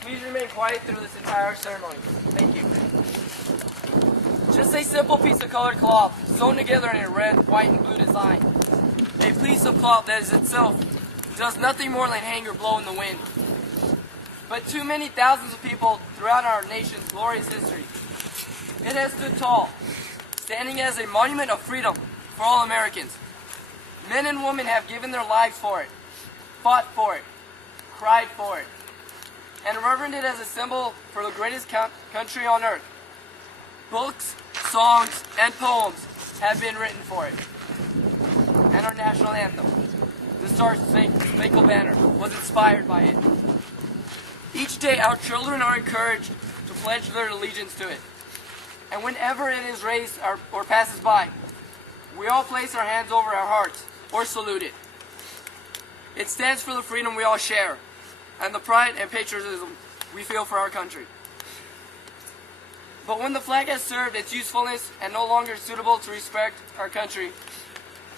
Please remain quiet through this entire ceremony. Thank you. Just a simple piece of colored cloth sewn together in a red, white, and blue design. A piece of cloth that is itself does nothing more than hang or blow in the wind. But too many thousands of people throughout our nation's glorious history. It has stood tall, standing as a monument of freedom for all Americans. Men and women have given their lives for it, fought for it, cried for it, and reverenced it as a symbol for the greatest country on earth. Books, songs, and poems have been written for it. And our national anthem, the Star-Spangled Banner, was inspired by it. Each day our children are encouraged to pledge their allegiance to it. And whenever it is raised or passes by, we all place our hands over our hearts or salute it. It stands for the freedom we all share and the pride and patriotism we feel for our country. But when the flag has served its usefulness and no longer is suitable to respect our country,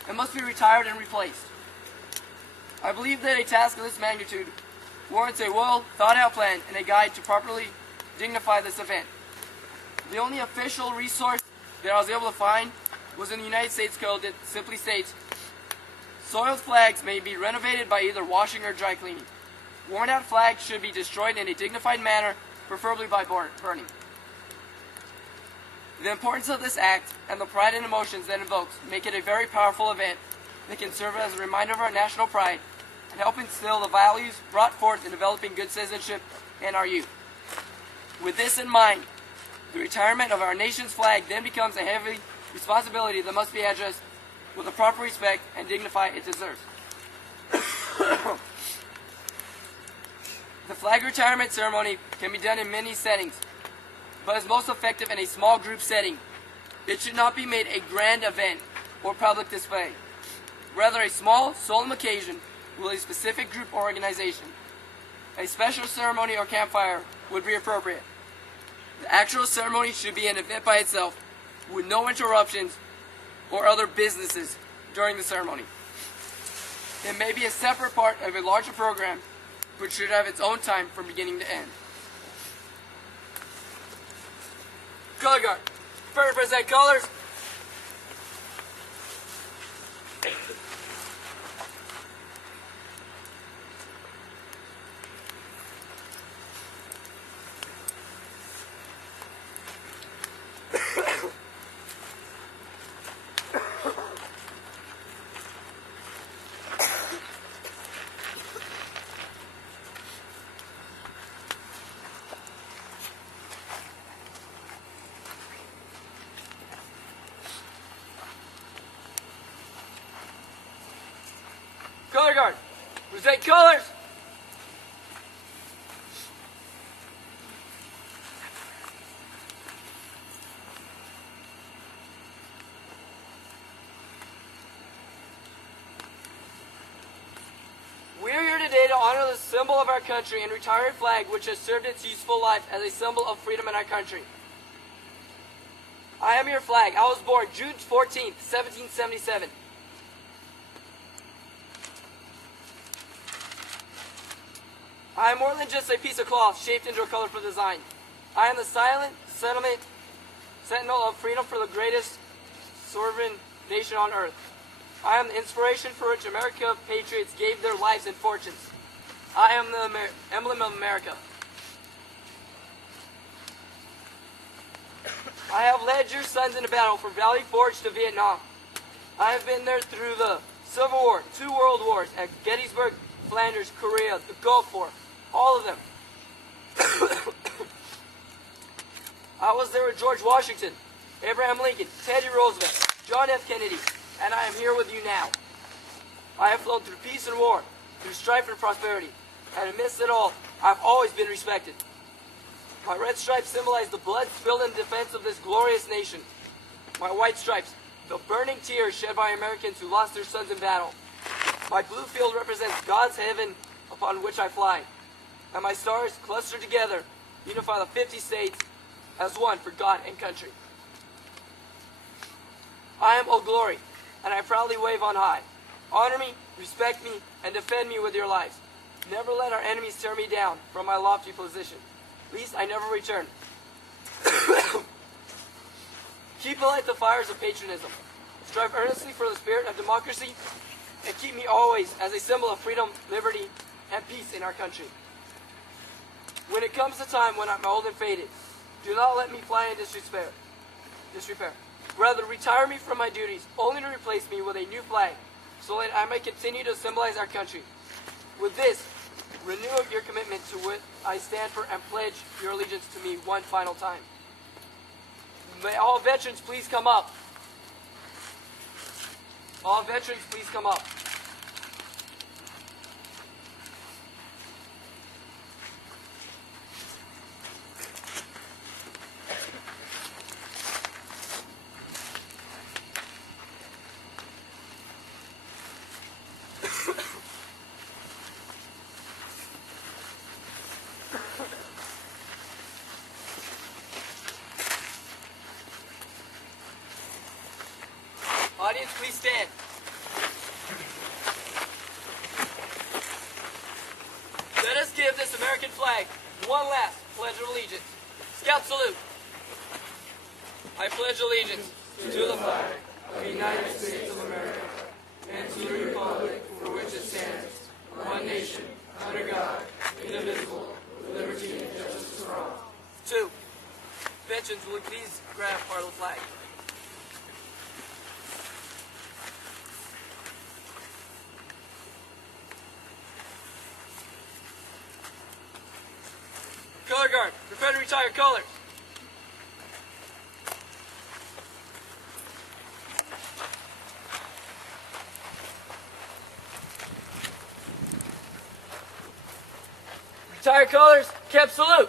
it must be retired and replaced. I believe that a task of this magnitude warrants a well thought out plan and a guide to properly dignify this event. The only official resource that I was able to find was in the United States Code that simply states, soiled flags may be renovated by either washing or dry cleaning. Worn out flags should be destroyed in a dignified manner, preferably by burning. The importance of this act and the pride and emotions that it invokes make it a very powerful event that can serve as a reminder of our national pride and help instill the values brought forth in developing good citizenship in our youth. With this in mind, the retirement of our nation's flag then becomes a heavy responsibility that must be addressed with the proper respect and dignify it deserves. The flag retirement ceremony can be done in many settings, but is most effective in a small group setting. It should not be made a grand event or public display. Rather, a small, solemn occasion with a specific group or organization. A special ceremony or campfire would be appropriate. The actual ceremony should be an event by itself, with no interruptions or other businesses during the ceremony. It may be a separate part of a larger program, but should have its own time from beginning to end. Color guard, prepare to present colors. Color guard, present colors. We are here today to honor the symbol of our country and retired flag which has served its useful life as a symbol of freedom in our country. I am your flag. I was born June 14th, 1777. I am more than just a piece of cloth shaped into a colorful design. I am the silent sentinel of freedom for the greatest sovereign nation on earth. I am the inspiration for which America's patriots gave their lives and fortunes. I am the emblem of America. I have led your sons into battle from Valley Forge to Vietnam. I have been there through the Civil War, 2 world wars, at Gettysburg, Flanders, Korea, the Gulf War, all of them. I was there with George Washington, Abraham Lincoln, Teddy Roosevelt, John F. Kennedy, and I am here with you now. I have flown through peace and war, through strife and prosperity, and amidst it all, I have always been respected. My red stripes symbolize the blood spilled in defense of this glorious nation. My white stripes, the burning tears shed by Americans who lost their sons in battle. My blue field represents God's heaven upon which I fly. And my stars, clustered together, unify the 50 states as one for God and country. I am Old Glory, and I proudly wave on high. Honor me, respect me, and defend me with your lives. Never let our enemies tear me down from my lofty position. Lest I never return. Keep alight the fires of patriotism. Strive earnestly for the spirit of democracy, and keep me always as a symbol of freedom, liberty, and peace in our country. When it comes the time when I'm old and faded, do not let me fly in disrepair. Rather, retire me from my duties, only to replace me with a new flag, so that I may continue to symbolize our country. With this, renew your commitment to what I stand for and pledge your allegiance to me one final time. May all veterans please come up. All veterans please come up. Audience, please stand. Let us give this American flag one last pledge of allegiance. Scout salute. I pledge allegiance to the flag of the United States of America and to the republic for which it stands, one nation, under God, indivisible, with liberty and justice for all. 2. Veterans, will you please grab part of the flag? Color guard, prepare to retire colors. Retire colors, kept salute.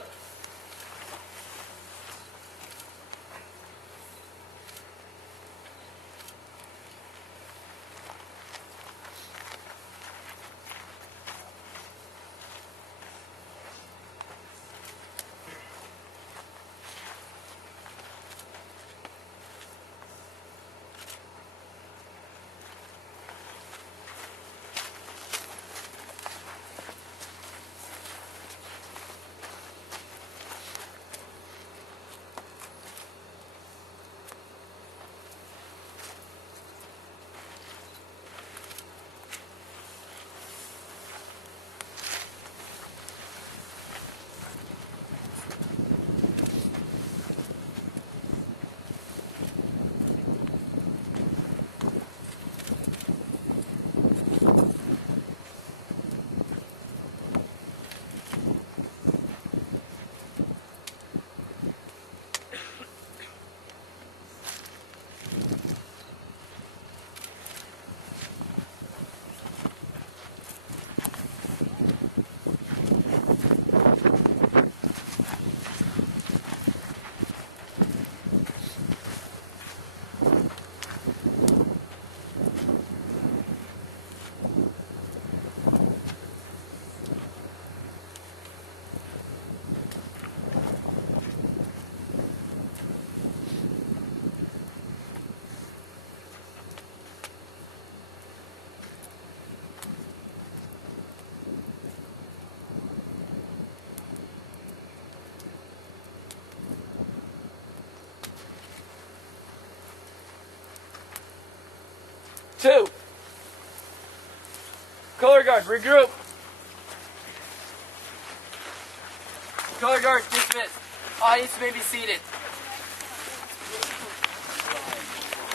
Two. Color guard, regroup. Color guard, dismiss. Audience may be seated.